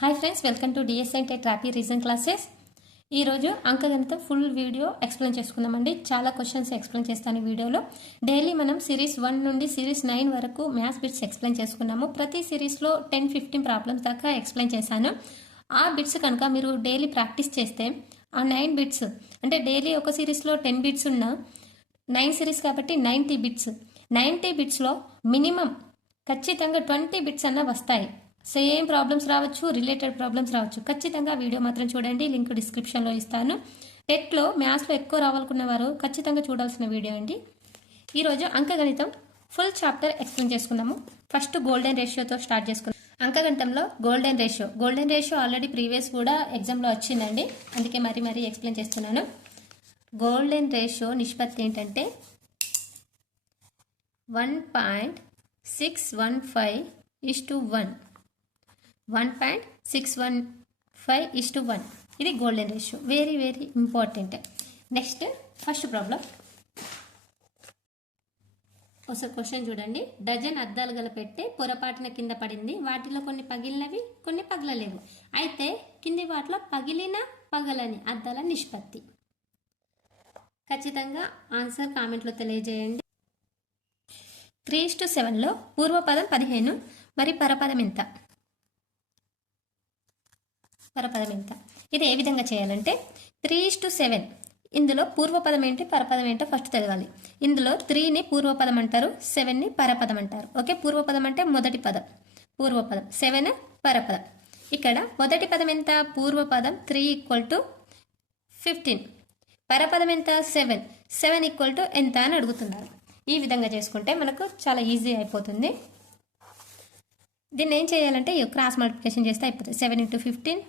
Hi friends, welcome to DSN TET rapid reason classes. ఈరోజు అంకగణితం full video explain చేసుకుందామండి. చాలా questions explain చేస్తాను ఈ వీడియోలో. డైలీ మనం సిరీస్ 1 నుండి సిరీస్ 9 వరకు మ్యాథ్స్ బిట్స్ ఎక్స్ప్లెయిన్ చేసుకున్నాము. ప్రతి సిరీస్లో 10-15 ప్రాబ్లమ్స్ దాకా ఎక్స్ప్లెయిన్ చేశాను. ఆ బిట్స్ కనుక మీరు డైలీ ప్రాక్టీస్ చేస్తే ఆ 9 బిట్స్ అంటే డైలీ ఒక సిరీస్లో 10 బిట్స్ ఉన్న 9 సిరీస్ కాబట్టి 90 బిట్స్. 90 బిట్స్లో మినిమం ఖచ్చితంగా 20 బిట్స్ అన్న వస్తాయి. సేమ్ ప్రాబ్లమ్స్ రావచ్చు, రిలేటెడ్ ప్రాబ్లమ్స్ రావచ్చు. ఖచ్చితంగా వీడియో మాత్రం చూడండి, లింక్ డిస్క్రిప్షన్లో ఇస్తాను. టెట్లో మ్యాథ్స్లో ఎక్కువ రావాలనుకున్న వారు ఖచ్చితంగా చూడాల్సిన వీడియో అండి. ఈరోజు అంకగణితం ఫుల్ చాప్టర్ ఎక్స్ప్లెయిన్ చేసుకున్నాము. ఫస్ట్ గోల్డెన్ రేషియోతో స్టార్ట్ చేసుకున్నాం. అంకగణితంలో గోల్డెన్ రేషియో ఆల్రెడీ ప్రీవియస్ కూడా ఎగ్జామ్లో వచ్చిందండి, అందుకే మరీ ఎక్స్ప్లెయిన్ చేస్తున్నాను. గోల్డెన్ రేషియో నిష్పత్తి ఏంటంటే 1.615:1. 1.615:1. ఇది golden ratio. Very important. Next first problem. ఒకసారి క్వశ్చన్ చూడండి. డజన్ అద్దాలు గల పెట్టే పొరపాటున కింద పడింది. వాటిలో కొన్ని పగిలినవి, కొన్ని పగలలేవు. అయితే కింది వాటిలో పగలని అద్దాల నిష్పత్తి. ఖచ్చితంగా ఆన్సర్ కామెంట్లో తెలియజేయండి. 3:7లో పూర్వపదం 15, మరి పరపదం ఎంత? ఇది ఏ విధంగా చేయాలంటే 3:7 ఇందులో పూర్వపదం ఏంటి, పరపదం ఏంటో ఫస్ట్ తెలవాలి. ఇందులో 3ని పూర్వపదం అంటారు, 7ని పరపదం అంటారు. ఓకే, పూర్వపదం అంటే మొదటి పదం, పూర్వపదం. 7 పరపదం. ఇక్కడ మొదటి పదం ఎంత? పూర్వపదం 3 = 15. పరపదం ఎంత? 7 = ఎంత అని అడుగుతున్నారు. ఈ విధంగా చేసుకుంటే మనకు చాలా ఈజీ అయిపోతుంది. దీన్ని ఏం చేయాలంటే క్రాస్ మల్టిప్లికేషన్ చేస్తే అయిపోతుంది. 7 × 15/3.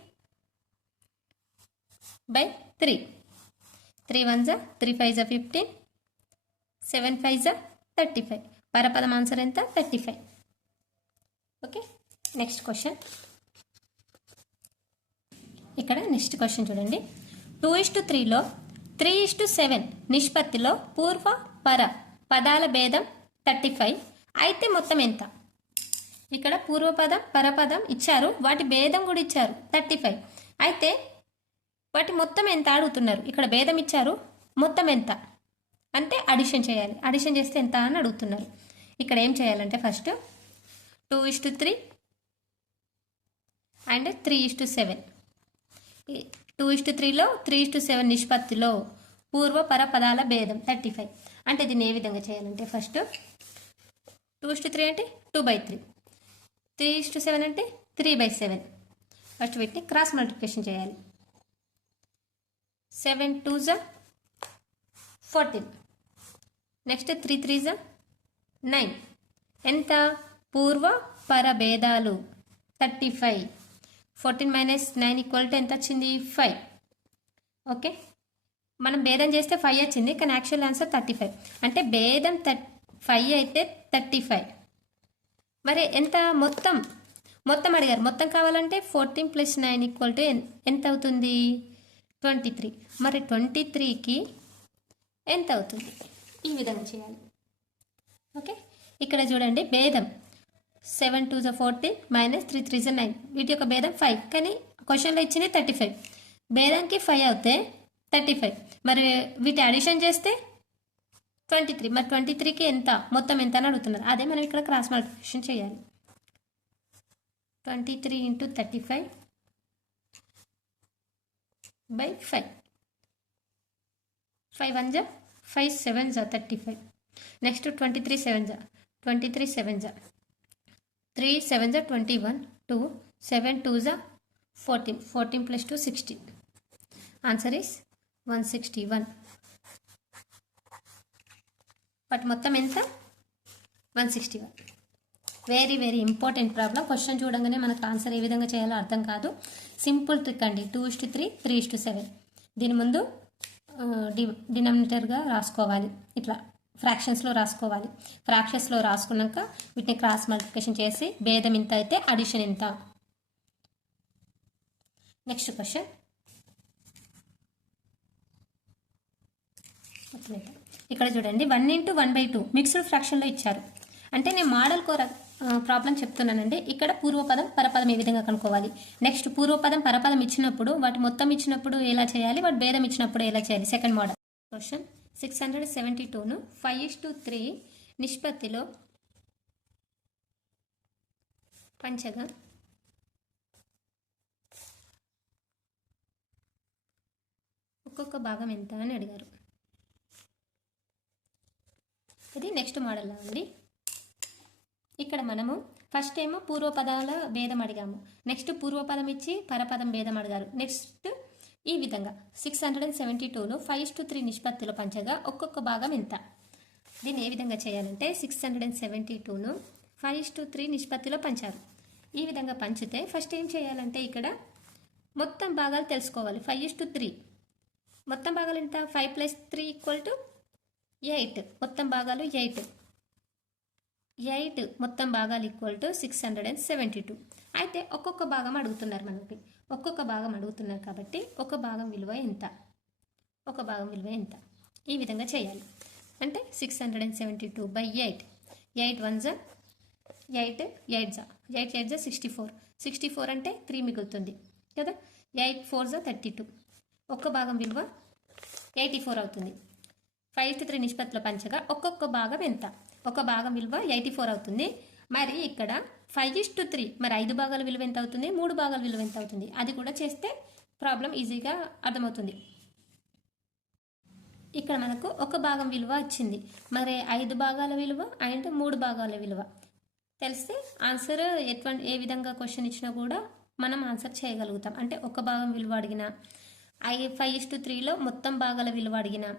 3 1s 3 5s 15, 7 5s 35. పరపదం ఆన్సర్ ఎంత? 35. Okay, next question. ఇక్కడ నెక్స్ట్ క్వశ్చన్ చూడండి. 2:3లో 3:7 నిష్పత్తిలో పూర్వ పర పదాల భేదం 35. అయితే మొత్తం ఎంత? ఇక్కడ పూర్వపదం పరపదం ఇచ్చారు, వాటి భేదం కూడా ఇచ్చారు 35. అయితే వాటి మొత్తం ఎంత అడుగుతున్నారు. ఇక్కడ భేదం ఇచ్చారు, మొత్తం ఎంత అంటే అడిషన్ చేయాలి. అడిషన్ చేస్తే ఎంత అని అడుగుతున్నారు. ఇక్కడ ఏం చేయాలంటే ఫస్ట్ 2:3 అండ్ 3:7. 2:3లో 3:7 నిష్పత్తిలో పూర్వ పర పదాల భేదం 35. అంటే దీన్ని ఏ విధంగా చేయాలంటే ఫస్ట్ 2:3 అంటే 2/3, 3:7 అంటే 3/7. ఫస్ట్ వీటిని క్రాస్ మల్టిప్లికేషన్ చేయాలి. 7 2s 14. Next 3 3s 9. ఎంత? పూర్వ పర భేదాలు 35. 14 - 9 = ఎంత వచ్చింది? 5. ఓకే, మనం భేదం చేస్తే 5 వచ్చింది, కానీ యాక్చువల్ ఆన్సర్ 35. అంటే భేదం 5 అయితే 35. మరి ఎంత? మొత్తం అడిగారు. మొత్తం కావాలంటే 14 + 9 = ఎంత అవుతుంది? 23. మరి 23కి ఎంత అవుతుంది? ఈ విధంగా చేయాలి. ఓకే, ఇక్కడ చూడండి భేదం 7 2s 14 - 3 3s 9. వీటి యొక్క భేదం 5, కానీ క్వశ్చన్లో ఇచ్చింది 35. భేదానికి 5 అవుతే 35. మరి వీటి అడిషన్ చేస్తే 23. మరి 23కి ఎంత? మొత్తం ఎంత అని అడుగుతున్నారు. అదే మనం ఇక్కడ క్రాస్ మల్టిప్లికేషన్ చేయాలి. 23 × 35/5. 5 1s 5 7s 35. Next 23 7s 23 7s 3 7s 21, 2 7 2s 14. 14 + 2 16. Answer is 161. But మొత్తం ఎంత? 161. Very important problem. క్వశ్చన్ చూడంగానే మనకు ఆన్సర్ ఏ విధంగా చేయాలో అర్థం కాదు. సింపుల్ ట్రిక్ అండి. 2:3 3:7. దీని ముందు డినామినేటర్గా రాసుకోవాలి. ఇట్లా ఫ్రాక్షన్స్లో రాసుకోవాలి. ఫ్రాక్షన్స్లో రాసుకున్నాక వీటిని క్రాస్ మల్టిప్లికేషన్ చేసి భేదం ఇంత అయితే అడిషన్ ఎంత. Next question. ఇక్కడ చూడండి 1 × 1/2 మిక్స్డ్ ఫ్రాక్షన్లో ఇచ్చారు. అంటే నేను మోడల్ ప్రాబ్లం చెప్తున్నానండి. ఇక్కడ పూర్వపదం పరపదం ఏ విధంగా కనుక్కోవాలి. నెక్స్ట్ పూర్వపదం పరపదం ఇచ్చినప్పుడు వాటి మొత్తం ఇచ్చినప్పుడు ఎలా చేయాలి, వాటి భేదం ఇచ్చినప్పుడు ఎలా చేయాలి. సెకండ్ మోడల్ క్వశ్చన్ 672ను 5:3 నిష్పత్తిలో పంచగా ఒక్కొక్క భాగం ఎంత అని అడిగారు. ఇది నెక్స్ట్ మోడల్లో ఉంది. ఇక్కడ మనము ఫస్ట్ ఏమో పూర్వపదాల భేదం అడిగాము, నెక్స్ట్ పూర్వపదం ఇచ్చి పరపదం భేదం అడిగారు. నెక్స్ట్ ఈ విధంగా 672ను 5:3 నిష్పత్తిలో పంచగా ఒక్కొక్క భాగం ఎంత. దీన్ని ఏ విధంగా చేయాలంటే 672ను 5:3 నిష్పత్తిలో పంచారు. ఈ విధంగా పంచితే ఫస్ట్ ఏం చేయాలంటే ఇక్కడ మొత్తం భాగాలు తెలుసుకోవాలి. 5:3 మొత్తం భాగాలు ఎంత, 5 + 3 = 8. మొత్తం భాగాలు 8 మొత్తం భాగాలు = 672. అయితే ఒక్కొక్క భాగం అడుగుతున్నారు మనకి, ఒక్కొక్క భాగం అడుగుతున్నారు కాబట్టి ఒక భాగం విలువ ఎంత, ఒక భాగం విలువ ఎంత ఈ విధంగా చేయాలి. అంటే 672/8. 8 1s 8, 8s 8 8s 64. 64 అంటే 3 మిగులుతుంది కదా. 8 4s 32. ఒక్క భాగం విలువ 84 అవుతుంది. 5:3 నిష్పత్తిలో పంచగా ఒక్కొక్క భాగం ఎంత, ఒక భాగం విలువ 84 అవుతుంది. మరి ఇక్కడ 5:3 మరి 5 భాగాల విలువ ఎంత అవుతుంది, 3 భాగాల విలువ ఎంత అవుతుంది, అది కూడా చేస్తే ప్రాబ్లం ఈజీగా అర్థమవుతుంది. ఇక్కడ మనకు ఒక భాగం విలువ వచ్చింది, మరి 5 భాగాల విలువ అండ్ 3 భాగాల విలువ తెలిస్తే ఆన్సర్ ఏ విధంగా క్వశ్చన్ ఇచ్చినా కూడా మనం ఆన్సర్ చేయగలుగుతాం. అంటే ఒక భాగం విలువ అడిగినా, 5:3లో మొత్తం భాగాల విలువ అడిగినా,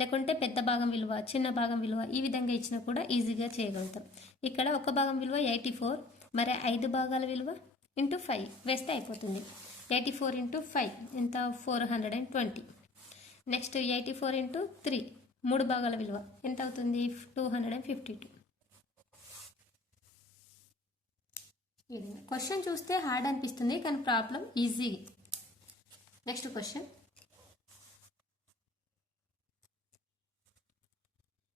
లేకుంటే పెద్ద భాగం విలువ చిన్న భాగం విలువ ఈ విధంగా ఇచ్చినా కూడా ఈజీగా చేయగలుగుతాం. ఇక్కడ ఒక భాగం విలువ 84, మరి 5 భాగాల విలువ × 5 వేస్తే అయిపోతుంది. 84 × 5 ఎంత, 420. నెక్స్ట్ 84 × 3 3 భాగాల విలువ ఎంత అవుతుంది, 252. ఈ విధంగా క్వశ్చన్ చూస్తే హార్డ్ అనిపిస్తుంది కానీ ప్రాబ్లం ఈజీ. నెక్స్ట్ క్వశ్చన్,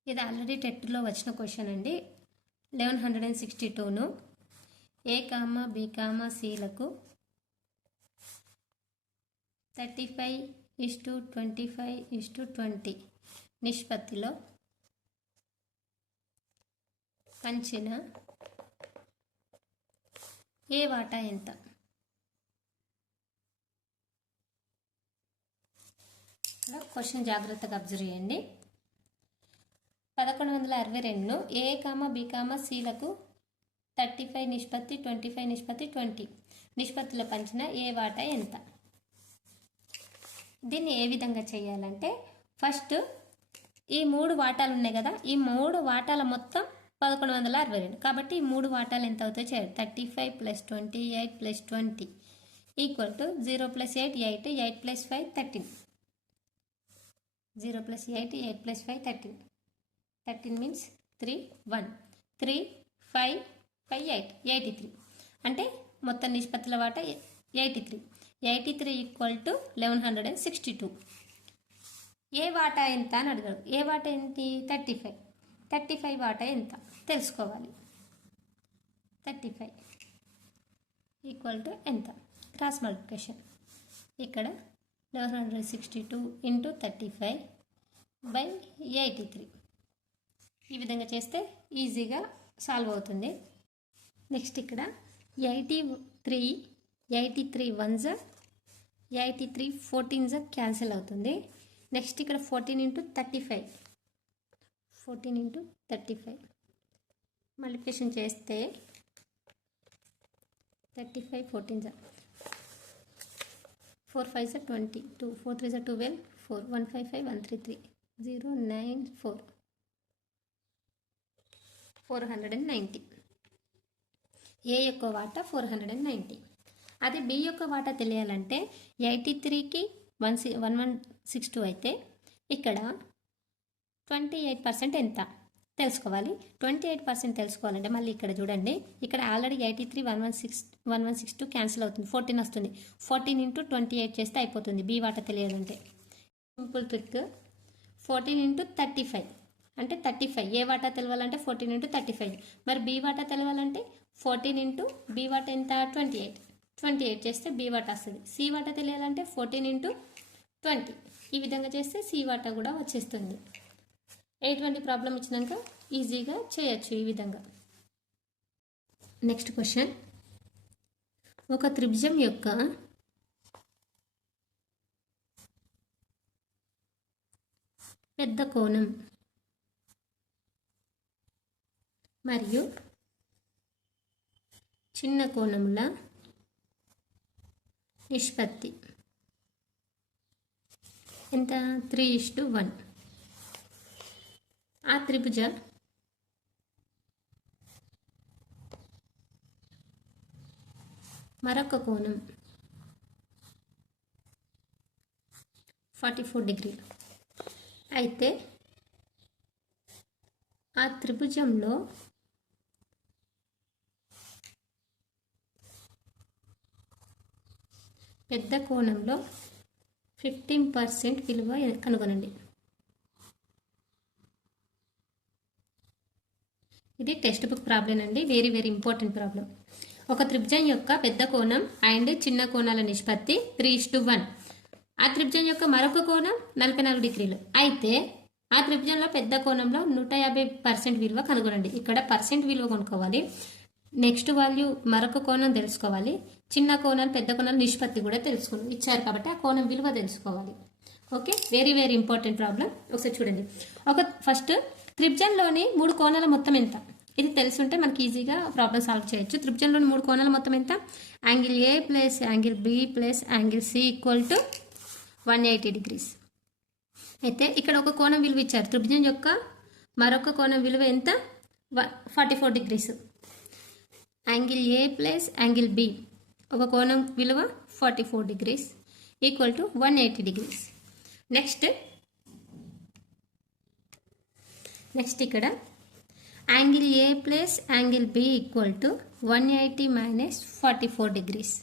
ఇది ఆల్రెడీ టెట్లో వచ్చిన క్వశ్చన్ అండి. 1162ను A, B, Cలకు 35:25:20 నిష్పత్తిలో పంచిన ఏ వాటా ఎంత. క్వశ్చన్ జాగ్రత్తగా అబ్జర్వ్ చేయండి. 1162ను A, B, Cలకు 35:25:20 నిష్పత్తిలో పంచిన ఏ వాటా ఎంత. దీన్ని ఏ విధంగా చేయాలంటే ఫస్ట్ ఈ 3 వాటాలు ఉన్నాయి కదా, ఈ 3 వాటాల మొత్తం 1162 కాబట్టి ఈ 3 వాటాలు ఎంత అవుతాయో చేయాలి. 35 + 28 + 20 = 0 + 8 8 8 + 5 13. 0 + 8 8 + 5 13. 13 means 3 1 3 5 5 8 83. అంటే మొత్తం నిష్పత్తుల వాటా 83. 83 = 1162. ఏ వాటా ఎంత అని అడిగాడు. ఏ వాటా ఏంటి, 35. 35 వాటా ఎంత తెలుసుకోవాలి. 35 = ఎంత, క్రాస్ మల్టిప్లికేషన్. ఇక్కడ 1162 × 35/83 ఈ విధంగా చేస్తే ఈజీగా సాల్వ్ అవుతుంది. నెక్స్ట్ ఇక్కడ 83 1s 83 14s క్యాన్సిల్ అవుతుంది. నెక్స్ట్ ఇక్కడ 14 × 35 14 × 35 మల్టిప్లికేషన్ చేస్తే 35 14s 4 5s 20 2 4 3s 12 4 1 5 5 133 0 9 4 490. ఏ యొక్క వాటా 490. అది బి యొక్క వాటా తెలియాలంటే 83కి 1162 అయితే ఇక్కడ 28% ఎంత తెలుసుకోవాలి. 28% తెలుసుకోవాలంటే మళ్ళీ ఇక్కడ చూడండి, ఇక్కడ ఆల్రెడీ 83 1162 క్యాన్సిల్ అవుతుంది, 14 వస్తుంది. 14 × 28 చేస్తే అయిపోతుంది బి వాటా తెలియాలంటే. Simple trick. 14 × 35 అంటే 35. ఏ వాటా తెలవాలంటే 14 ఇంటూ 35. మరి బి వాటా తెలవాలంటే 14 ఇంటూ బి వాటా ఎంత 28. 28 చేస్తే బి వాటా వస్తుంది. సి వాటా తెలియాలంటే 14 ఇంటూ 20. ఈ విధంగా చేస్తే సి వాటా కూడా వచ్చేస్తుంది. ఎటువంటి ప్రాబ్లం ఇచ్చినాక ఈజీగా చేయొచ్చు ఈ విధంగా. నెక్స్ట్ క్వశ్చన్, ఒక త్రిభుజం యొక్క పెద్ద కోణం మరియు చిన్న కోణముల నిష్పత్తి ఎంత 3:1. ఆ త్రిభుజ మరొక కోణం 44 డిగ్రీలు అయితే ఆ త్రిభుజంలో పెద్ద కోణంలో 15% విలువ కనుగొనండి. ఇది టెక్స్ట్ బుక్ ప్రాబ్లం అండి, వెరీ వెరీ ఇంపార్టెంట్ ప్రాబ్లం. ఒక త్రిభుజం యొక్క పెద్ద కోణం అండ్ చిన్న కోణాల నిష్పత్తి 3:1. ఆ త్రిభుజం యొక్క మరొక కోణం 44 డిగ్రీలు అయితే ఆ త్రిభుజంలో పెద్ద కోణంలో 150% విలువ కనుగొనండి. ఇక్కడ పర్సెంట్ విలువ కొనుక్కోవాలి, నెక్స్ట్ వాల్యూ మరొక కోణం తెలుసుకోవాలి, చిన్న కోణాలు పెద్ద కోణాలు నిష్పత్తి కూడా తెలుసుకోవాలి. ఇచ్చారు కాబట్టి ఆ కోణం విలువ తెలుసుకోవాలి. Okay, very very important problem. ఒకసారి చూడండి. ఫస్ట్ త్రిభుజంలోని 3 కోణాల మొత్తం ఎంత, ఇది తెలుసుంటే మనకి ఈజీగా ప్రాబ్లం సాల్వ్ చేయొచ్చు. త్రిభుజంలోని 3 కోణాల మొత్తం ఎంత, angle A plus angle B plus angle C equal to 180 degrees. అయితే ఇక్కడ ఒక కోణం విలువ ఇచ్చారు, త్రిభుజం యొక్క మరొక కోణం విలువ ఎంత 44 degrees. Angle A plus angle B ఒక కోణం విలువ 44 degrees equal to 180 degrees. Next ఇక్కడ angle A plus angle B equal to 180 minus 44 degrees.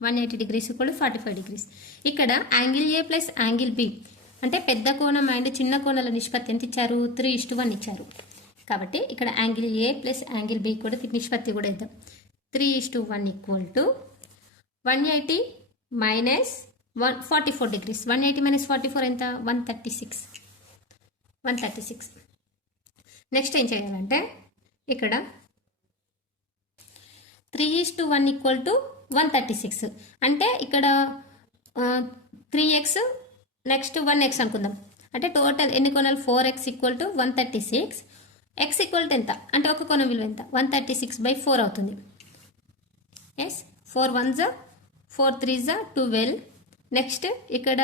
180 degrees equal to 45 degrees. ఇక్కడ angle A plus angle B అంటే పెద్ద కోణం అండ్ చిన్న కోణాల నిష్పత్తి ఎంత ఇచ్చారు, 3:1 ఇచ్చారు. కాబట్టి ఇక్కడ angle A plus angle B కూడా నిష్పత్తి కూడా ఇద్దాం. 3:1 equal to 180 minus 44 degrees. 180 minus 44 ఎంత 136. నెక్స్ట్ ఏం చేయాలంటే ఇక్కడ 3:1 ఈక్వల్ టు 136 అంటే ఇక్కడ 3x నెక్స్ట్ 1x అనుకుందాం. అంటే టోటల్ ఎన్ని కోణాలు 4x equal to 136. x equal to ఎంత అంటే ఒక కోణం విలువ ఎంత 136/4 అవుతుంది. Yes 4 1s 4 3s 12. నెక్స్ట్ ఇక్కడ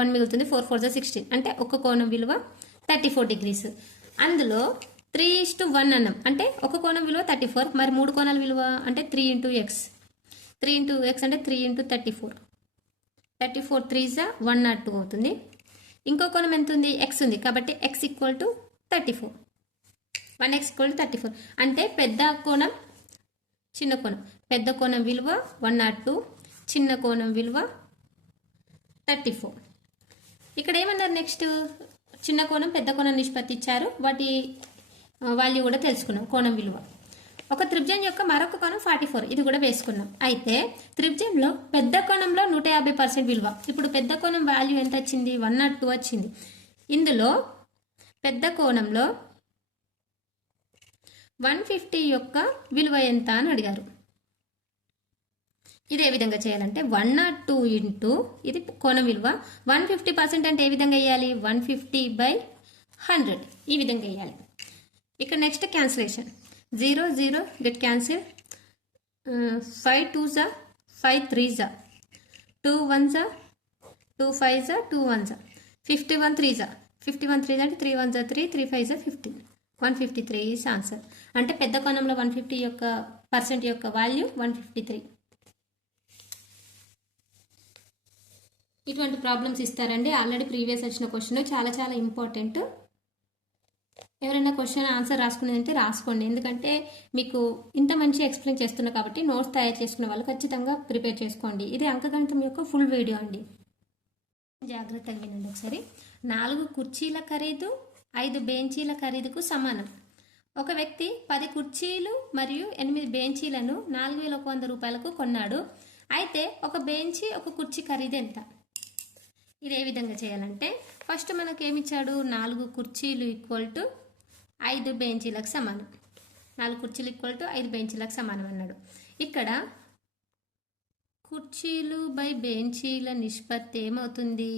1 మిగులుతుంది, 4 4s 16 అంటే ఒక కోణం విలువ 34 డిగ్రీస్. అందులో 3:1 అన్నాం అంటే ఒక కోణం విలువ 34, మరి 3 కోణాల విలువ అంటే 3 ఇంటూ ఎక్స్. 3 ఇంటూ ఎక్స్ అంటే 3 ఇంటూ 34. 34 3s 102 అవుతుంది. ఇంకో కోణం ఎంత ఉంది, ఎక్స్ ఉంది కాబట్టి X equal to 34. 1x equal to 34 అంటే పెద్ద కోణం చిన్న కోణం. పెద్ద కోణం విలువ 102, చిన్న కోణం విలువ 34. ఇక్కడ ఏమన్నారు నెక్స్ట్, చిన్న కోణం పెద్ద కోణం నిష్పత్తి ఇచ్చారు, వాటి వాల్యూ కూడా తెలుసుకున్నాం కోణం విలువ. ఒక త్రిభుజం యొక్క మరొక కోణం 44, ఇది కూడా వేసుకున్నాం. అయితే త్రిభుజంలో పెద్ద కోణంలో 150% విలువ. ఇప్పుడు పెద్ద కోణం వాల్యూ ఎంత వచ్చింది 102 వచ్చింది. ఇందులో పెద్ద కోణంలో 150 యొక్క విలువ ఎంత అని అడిగారు. ఇది ఏ విధంగా చేయాలంటే 102 ఇంటూ ఇది కోణం విలువ 150% అంటే ఏ విధంగా వేయాలి 150/100 ఈ విధంగా వేయాలి. ఇక్కడ next cancellation 0 0 get cancel. 5 2s 5 3s 2 1s 2 5s 2 1s 51 3s 51 3s అంటే 3 1s 3 3 5s 15. 153 is answer. అంటే పెద్ద కోణంలో 150 యొక్క పర్సెంట్ యొక్క వాల్యూ 153. ఇటువంటి ప్రాబ్లమ్స్ ఇస్తారండి. ఆల్రెడీ ప్రీవియస్ వచ్చిన క్వశ్చన్ చాలా చాలా ఇంపార్టెంట్. ఎవరైనా క్వశ్చన్ ఆన్సర్ రాసుకునేదంటే రాసుకోండి, ఎందుకంటే మీకు ఇంత మంచి ఎక్స్ప్లెయిన్ చేస్తున్నా కాబట్టి నోట్స్ తయారు చేసుకున్న వాళ్ళు ఖచ్చితంగా ప్రిపేర్ చేసుకోండి. ఇది అంకగణితం యొక్క ఫుల్ వీడియో అండి, జాగ్రత్తగా వినండి ఒకసారి. 4 కుర్చీల ఖరీదు 5 బెంచీల ఖరీదుకు సమానం. ఒక వ్యక్తి 10 కుర్చీలు మరియు 8 బెంచీలను 4100 రూపాయలకు కొన్నాడు. అయితే ఒక బెంచీ ఒక కుర్చీ ఖరీదు ఎంత? ఇది ఏ విధంగా చేయాలంటే ఫస్ట్ మనకు ఏమిచ్చాడు, 4 కుర్చీలు ఈక్వల్ టు 5 బెంచీలకు సమానం. 4 కుర్చీలు ఈక్వల్ టు 5 బెంచీలకు సమానం అన్నాడు. ఇక్కడ కుర్చీలు బై బెంచీల నిష్పత్తి ఏమవుతుంది?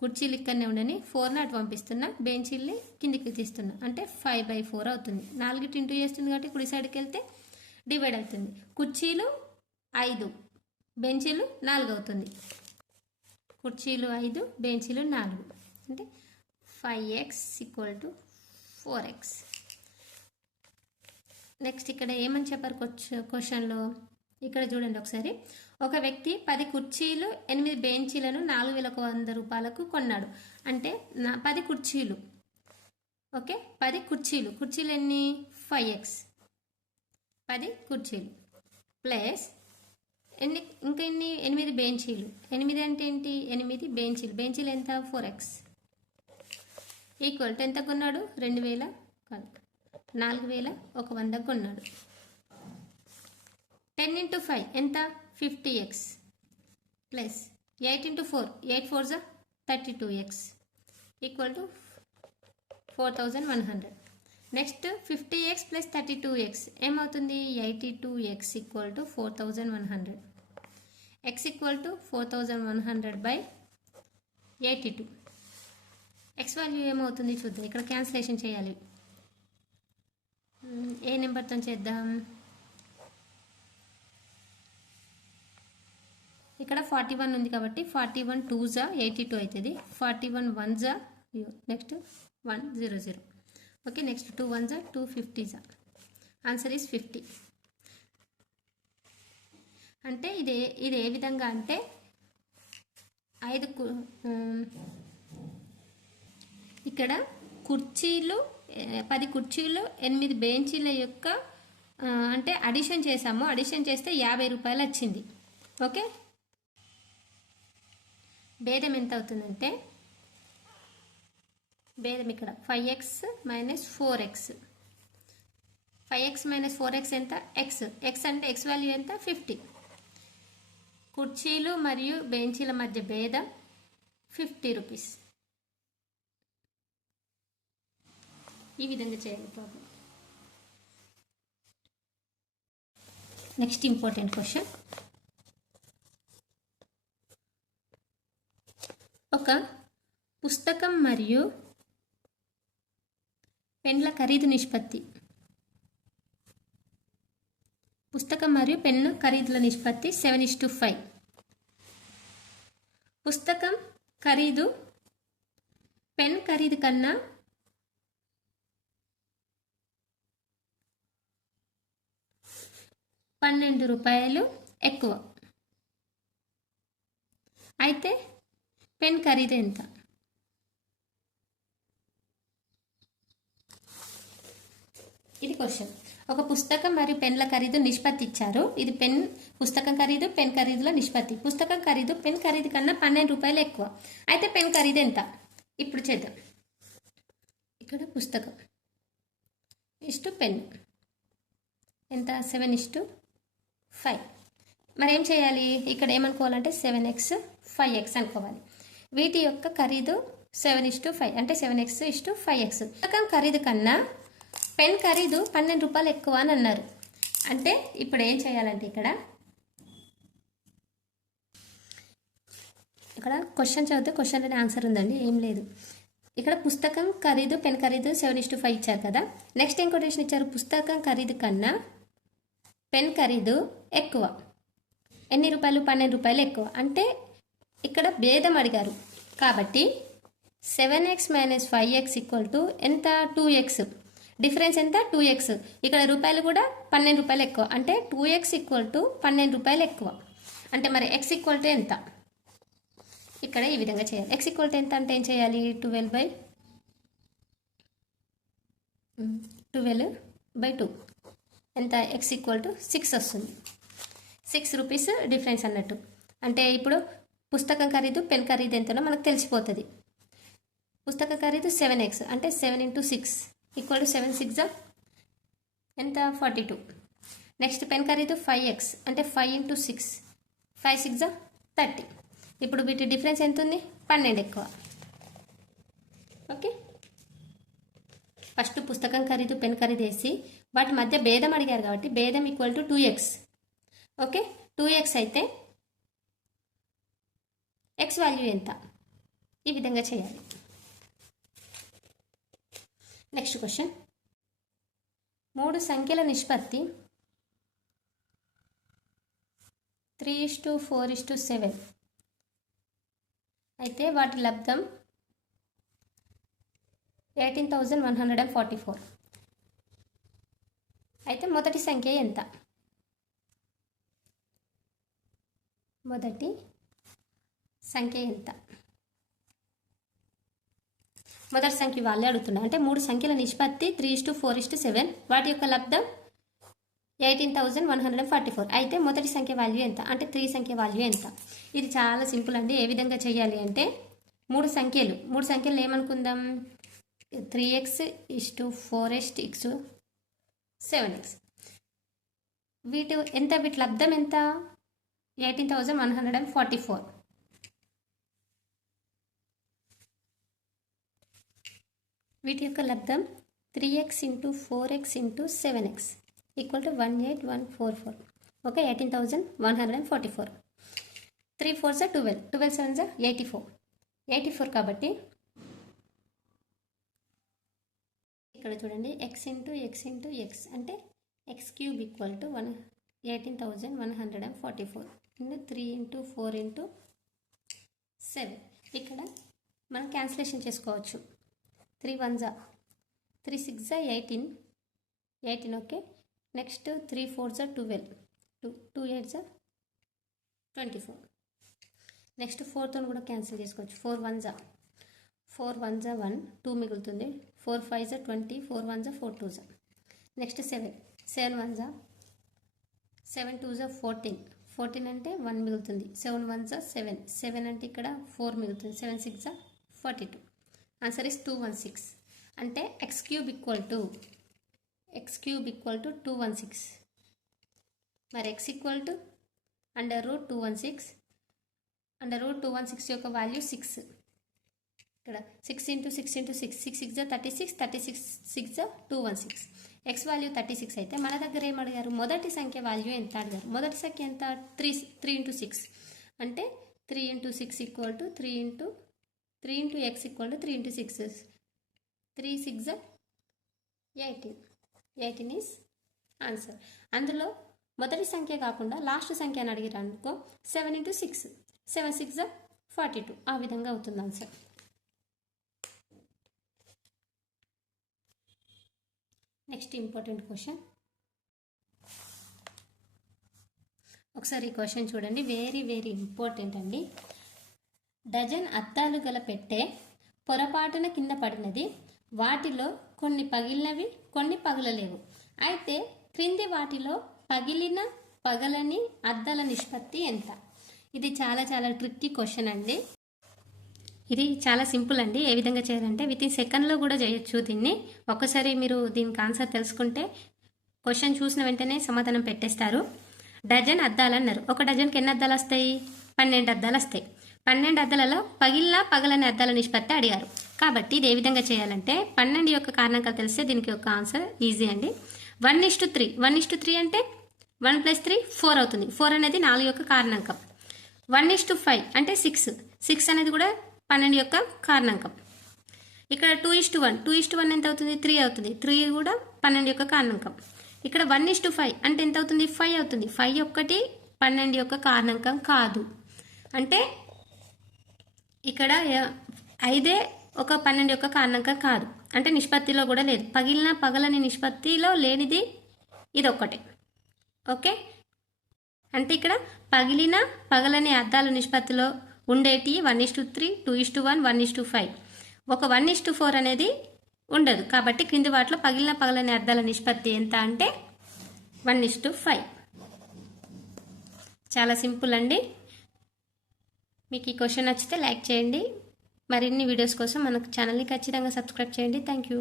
కుర్చీలు ఇక్కడనే ఉండని 4 నాట్ పంపిస్తున్నా, బెంచీల్ని కిందికి తీస్తున్నా, అంటే 5/4 అవుతుంది. 4 ఇంటూ చేస్తుంది కాబట్టి కుడి సైడ్కి వెళ్తే డివైడ్ అవుతుంది. కుర్చీలు 5, బెంచీలు 4 అవుతుంది. కుర్చీలు 5, బెంచీలు 4, అంటే 5x = 4x. నెక్స్ట్ ఇక్కడ ఏమని చెప్పారు క్వశ్చన్లో? ఇక్కడ చూడండి ఒకసారి. ఒక వ్యక్తి 10 కుర్చీలు 8 బెంచీలను 4100 రూపాయలకు కొన్నాడు. అంటే 10 కుర్చీలు, ఓకే, 10 కుర్చీలు, కుర్చీలు ఎన్ని? 5x, 10 కుర్చీలు ప్లస్ ఇంకా ఎన్ని? 8 బెంచీలు. 8 అంటే ఏంటి? 8 బెంచీలు. బెంచీలు ఎంత? 4x ఈక్వల్ టు ఎంత కొన్నాడు? 2000 కాదు, 4100 కొన్నాడు. 10 into 5 ఎంత? 50x plus 8 into 4, 8 4s 32x equal to 4100. Next 50x plus 32x ఏమవుతుంది? 82x equal to 4100. x equal to 4100/82. x value ఏమవుతుంది చూద్దాం. ఇక్కడ క్యాన్సిలేషన్ చేయాలి. ఏ నెంబర్తో చేద్దాం? ఇక్కడ 41 ఉంది కాబట్టి 41 2s 82 అవుతుంది. 41 1s next 100. Okay, next 2 1s 250s. Answer is 50. అంటే ఇది ఏ విధంగా అంటే 5 ఇక్కడ కుర్చీలు 10 కుర్చీలు 8 బెంచీల యొక్క అంటే అడిషన్ చేసాము. అడిషన్ చేస్తే 50 రూపాయలు వచ్చింది. ఓకే, భేదం ఎంత అవుతుందంటే భేదం ఇక్కడ 5x minus 4x. 5x minus 4x ఎంత? x అంటే x వాల్యూ ఎంత? 50. కుర్చీలు మరియు బెంచీల మధ్య భేదం 50 రూపీస్. ఈ విధంగా చేయాలి ప్రాబ్లం. Next important question. ఒక పుస్తకం మరియు పెన్ల ఖరీదు నిష్పత్తి. పుస్తకం మరియు పెన్ను ఖరీదుల నిష్పత్తి 7:5. పుస్తకం ఖరీదు పెన్ ఖరీదు కన్నా ₹12 ఎక్కువ. అయితే పెన్ ఖరీదు ఎంత? ఇది క్వశ్చన్. ఒక పుస్తకం మరియు పెన్ల ఖరీదు నిష్పత్తి ఇచ్చారు. ఇది పుస్తకం ఖరీదు పెన్ ఖరీదుల నిష్పత్తి. పుస్తకం ఖరీదు పెన్ ఖరీదు కన్నా ₹12 ఎక్కువ. అయితే పెన్ ఖరీదు ఎంత? ఇప్పుడు చేద్దాం. ఇక్కడ పుస్తకం ఇష్టు పెన్ ఎంత? 7:5. మరి ఏం చేయాలి? ఇక్కడ ఏమనుకోవాలంటే 7x 5x అనుకోవాలి. వీటి యొక్క ఖరీదు 7:5 అంటే 7x:5x. పుస్తకం ఖరీదు కన్నా పెన్ ఖరీదు ₹12 ఎక్కువ అని అన్నారు. అంటే ఇప్పుడు ఏం చేయాలంటే ఇక్కడ క్వశ్చన్ చదివితే క్వశ్చన్లోనే ఆన్సర్ ఉందండి, ఏం లేదు. ఇక్కడ పుస్తకం ఖరీదు పెన్ ఖరీదు 7:5 ఇచ్చారు కదా. నెక్స్ట్ ఏం కొటేషన్ ఇచ్చారు? పుస్తకం ఖరీదు కన్నా పెన్ ఖరీదు ఎక్కువ. ఎన్ని రూపాయలు? ₹12 ఎక్కువ. అంటే ఇక్కడ భేదం అడిగారు కాబట్టి 7x minus 5x equal to ఎంత? 2x. డిఫరెన్స్ ఎంత? 2x. ఇక్కడ రూపాయలు కూడా ₹12 ఎక్కువ. అంటే 2x ఈక్వల్ టు ₹12 ఎక్కువ. అంటే మరి x ఈక్వల్ టు ఎంత? ఇక్కడ ఈ విధంగా చేయాలి. x ఈక్వల్ టు ఎంత అంటే ఏం చేయాలి? 12/2 ఎంత? x ఈక్వల్ టు 6 వస్తుంది. 6 రూపీస్ డిఫరెన్స్ అన్నట్టు. అంటే ఇప్పుడు పుస్తకం ఖరీదు పెన్ ఖరీదు ఎంతనో మనకు తెలిసిపోతుంది. పుస్తక ఖరీదు 7x అంటే 7 × 6 ఈక్వల్ టు 7 6 ఎంత 42. నెక్స్ట్ పెన్ ఖరీదు 5x అంటే 5 × 6 5 6 30. ఇప్పుడు వీటి డిఫరెన్స్ ఎంత ఉంది? 12 ఎక్కువ. ఓకే, ఫస్ట్ పుస్తకం ఖరీదు పెన్ ఖరీదు వేసి వాటి మధ్య భేదం అడిగారు కాబట్టి భేదం equal to 2x. Okay, 2x అయితే x వాల్యూ ఎంత? ఈ విధంగా చేయాలి. నెక్స్ట్ క్వశ్చన్, 3 సంఖ్యల నిష్పత్తి 3:4:7 అయితే వాటి లబ్ధం 18,144. అయితే మొదటి సంఖ్య ఎంత? మొదటి సంఖ్య ఎంత? మొదటి సంఖ్య వాళ్ళే అడుగుతున్నారు. అంటే 3 సంఖ్యల నిష్పత్తి 3:4:7 వాటి యొక్క లబ్ధం 18,144. అయితే మొదటి సంఖ్య వాల్యూ ఎంత? అంటే 3 సంఖ్య వాల్యూ ఎంత? ఇది చాలా సింపుల్ అండి. ఏ విధంగా చేయాలి అంటే 3 సంఖ్యలు ఏమనుకుందాం? 3x = 4x = 7x. వీటి లబ్ధం ఎంత? 18,144. వీటి యొక్క లబ్ధం 3x × 4x × 7x equal to 18144. Okay, 18,144. 3 4s 12, 12 7s 84 కాబట్టి ఇక్కడ చూడండి x × x × x అంటే x³ ఈక్వల్ టు 18,144 3 × 4 × 7. ఇక్కడ మనం క్యాన్సిలేషన్ చేసుకోవచ్చు. 3 1s 3 6s 18. Okay, next 3 4s 12, 2 8s 24. Next 4తో కూడా క్యాన్సిల్ చేసుకోవచ్చు. 4 1s 1, 2 మిగులుతుంది. 4 5s 20, 4 1s 4 2s. Next 7 1s 7 2s 14 అంటే 1 మిగులుతుంది. 7 1s 7 అంటే ఇక్కడ 4 మిగులుతుంది. 7 6s 42. Answer is 216. అంటే x³ ఈక్వల్ టు 216. మరి x ఈక్వల్ టు √216. √216 యొక్క వాల్యూ 6. ఇక్కడ 6 × 6 × 6 6 6 36, 36 6 216. x వాల్యూ 36 అయితే మన దగ్గర ఏం అడిగారు? మొదటి సంఖ్య వాల్యూ ఎంత అడిగారు. మొదటి సంఖ్య ఎంత? 3 × 6 అంటే 3 × 6 equal to 3 × x equal to 3 × 6. 3 6 18 is answer. అందులో మొదటి సంఖ్య కాకుండా లాస్ట్ సంఖ్య అని అడిగారు అనుకో 7 × 6 7 6 42. ఆ విధంగా అవుతుంది ఆన్సర్. నెక్స్ట్ ఇంపార్టెంట్ క్వశ్చన్, ఒకసారి ఈ క్వశ్చన్ చూడండి. వెరీ వెరీ ఇంపార్టెంట్ అండి. డజన్ అద్దాలు గల పెట్టె పొరపాటున కింద పడినది. వాటిలో కొన్ని పగిలినవి, కొన్ని పగలలేవు. అయితే క్రింది వాటిలో పగలని అద్దాల నిష్పత్తి ఎంత? ఇది చాలా చాలా ట్రిక్కీ క్వశ్చన్ అండి. ఇది చాలా సింపుల్ అండి. ఏ విధంగా చేయాలంటే వితిన్ సెకండ్లో కూడా చేయొచ్చు దీన్ని. ఒక్కసారి మీరు దీనికి ఆన్సర్ తెలుసుకుంటే క్వశ్చన్ చూసిన వెంటనే సమాధానం పెట్టేస్తారు. డజన్ అద్దాలు అన్నారు. ఒక డజన్కి ఎన్ని అద్దాలు వస్తాయి? 12 అద్దాలు వస్తాయి. 12 అద్దాలలో పగలని అద్దాల నిష్పత్తి అడిగారు. కాబట్టి ఇది ఏ విధంగా చేయాలంటే 12 యొక్క కారణాంకాలు తెలిస్తే దీనికి యొక్క ఆన్సర్ ఈజీ అండి. 1:3 1:3 అంటే 1 + 3 4 అవుతుంది. 4 అనేది 4 యొక్క కారణాంకం. 1:5 అంటే 6 అనేది కూడా 12 యొక్క కారణాంకం. ఇక్కడ 2:1 ఎంత అవుతుంది? 3 అవుతుంది. 3 కూడా 12 యొక్క కారణాంకం. ఇక్కడ 1:5 అంటే ఎంత అవుతుంది? 5 అవుతుంది. 5 ఒక్కటి 12 యొక్క కారణాంకం కాదు. అంటే ఇక్కడ 5 ఒక 12 యొక్క కారణాంకం కాదు. అంటే నిష్పత్తిలో కూడా లేదు. పగలని నిష్పత్తిలో లేనిది ఇది ఒక్కటే. ఓకే, అంటే ఇక్కడ పగలని అద్దాల నిష్పత్తిలో ఉండేటి 1:3 2:1 1:5. ఒక 1:4 అనేది ఉండదు. కాబట్టి క్రింది వాటిలో పగలని అద్దాల నిష్పత్తి ఎంత అంటే 1:5. చాలా సింపుల్ అండి. మీకు ఈ క్వశ్చన్ నచ్చితే లైక్ చేయండి. మరిన్ని వీడియోస్ కోసం మన ఛానల్ని ఖచ్చితంగా సబ్స్క్రైబ్ చేయండి. Thank you.